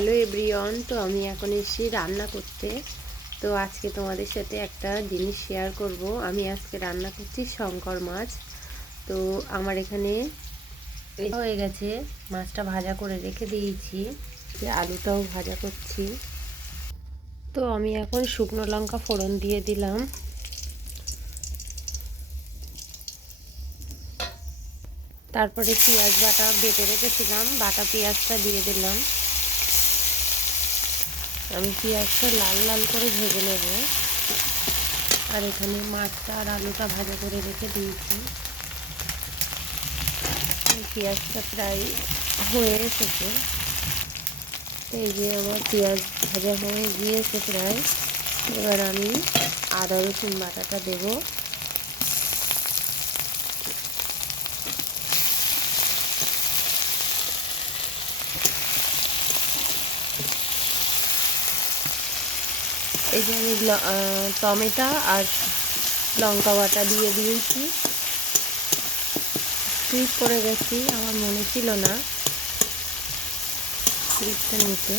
Hello everyone, তো আমি এখন এসেছি রান্না করতে। তো আজকে তোমাদের সাথে একটা জিনিস শেয়ার করব। আমি আজকে রান্না করছি শঙ্কর মাছ। তো আমার এখানে হয়ে গেছে, মাছটা ভাজা করে রেখে দিয়েছি, যে আলুটাও ভাজা করছি। তো আমি এখন শুকনো লঙ্কা ফোড়ন দিয়ে দিলাম, তারপরে পেঁয়াজ বাটা বেটে রেখেছিলাম, বাটা পেঁয়াজটা দিয়ে দিলাম। আমি পেঁয়াজটা লাল লাল করে ভেজে নেব। আর এখানে মাছটা আর আলুটা ভাজা করে রেখে দিয়েছি। পেঁয়াজটা প্রায় হয়ে এসেছে। এই যে আমার পেঁয়াজ ভাজা হয়ে গিয়েছে প্রায়। এবার আমি আদা রসুন বাটাটা দেব। এই যে আমি টমেটো আর লঙ্কা বাটা দিয়ে দিয়েছি। স্কিপ করে গেছি, আমার মনে ছিল না স্কিপটা নিতে।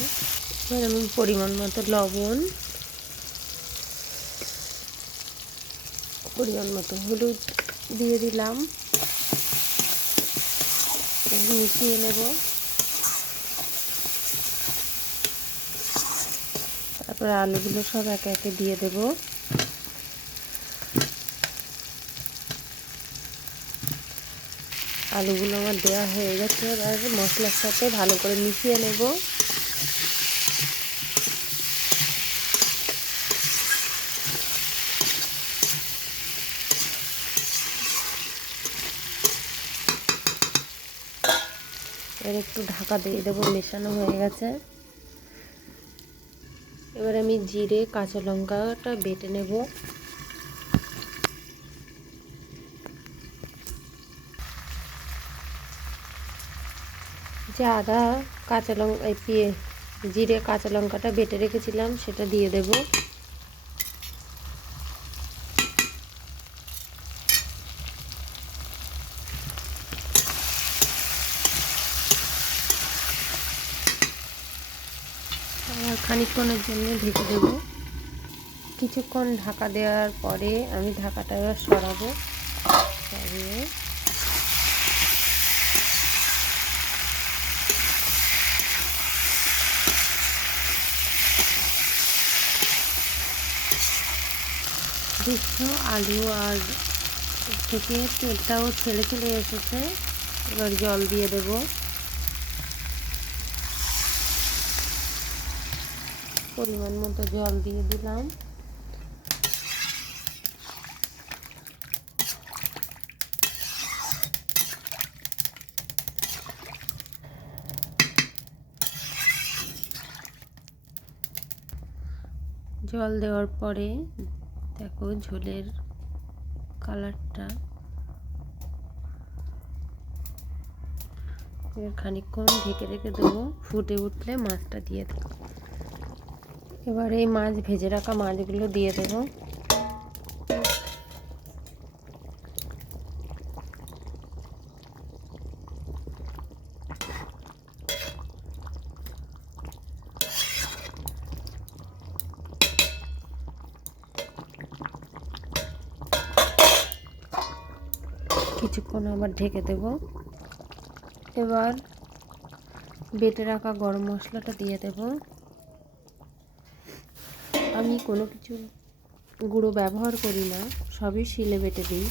এবার আমি পরিমাণ মতো লবণ, পরিমাণ মতো হলুদ দিয়ে দিলাম, মিশিয়ে নেব। তারপরে আলুগুলো সব একে একে দিয়ে দেব। আলুগুলো আমার দেওয়া হয়ে গেছে। এবার মশলার সাথে ভালো করে মিশিয়ে নেব। এবার একটু ঢাকা দিয়ে দেবো, মেশানো হয়ে গেছে। এবার আমি জিরে কাঁচা লঙ্কাটা বেটে নেব। যে আদা কাঁচা লঙ্কা জিরে কাঁচা লঙ্কাটা বেটে রেখেছিলাম সেটা দিয়ে দেব। আর খানিকক্ষণের জন্য ঢেকে দেব। কিছুক্ষণ ঢাকা দেওয়ার পরে আমি ঢাকাটা এবার সরাবো। সরিয়ে দেখছো আলু আর থেকে তেলটাও ছেড়ে চলে এসেছে। এবার জল দিয়ে দেব। পরিমাণ মতো জল দিয়ে দিলাম। জল দেওয়ার পরে দেখো ঝোলের কালারটা। এবার খানিকক্ষণ ঢেকে রেখে দেবো, ফুটে উঠলে মাছটা দিয়ে দেবো। এবার এই মাছ ভেজে রাখা মাছগুলো দিয়ে দেবো। কিছুক্ষণ আবার ঢেকে দেব। এবার বেটে রাখা গরম মশলাটা দিয়ে দেব। আমি কোনো কিছু গুঁড়ো ব্যবহার করি না, সবই শিলে বেটে দিই।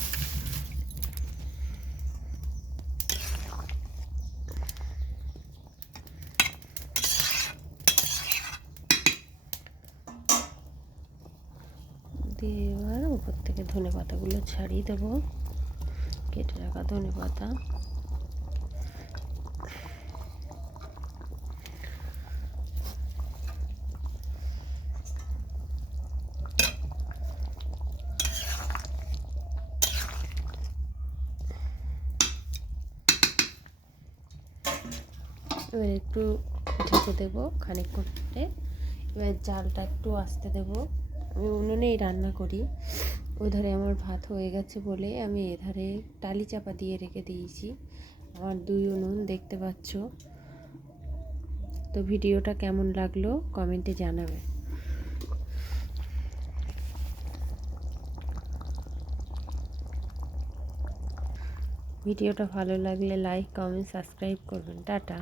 দিয়ে এবার উপর থেকে ধনে পাতাগুলো ছাড়িয়ে দেবো, কেটে রাখা ধনে পাতা। এবার একটু ঢেকে দেবো খানিকক্ষণ পরে। এবার জালটা একটু আস্তে দেবো। আমি উনুনেই রান্না করি। ওই ধারে আমার ভাত হয়ে গেছে বলে আমি এধারে টালি চাপা দিয়ে রেখে দিয়েছি। আমার দুই উনুন দেখতে পাচ্ছ। তো ভিডিওটা কেমন লাগলো কমেন্টে জানাবে। ভিডিওটা ভালো লাগলে লাইক, কমেন্ট, সাবস্ক্রাইব করবেন। টাটা।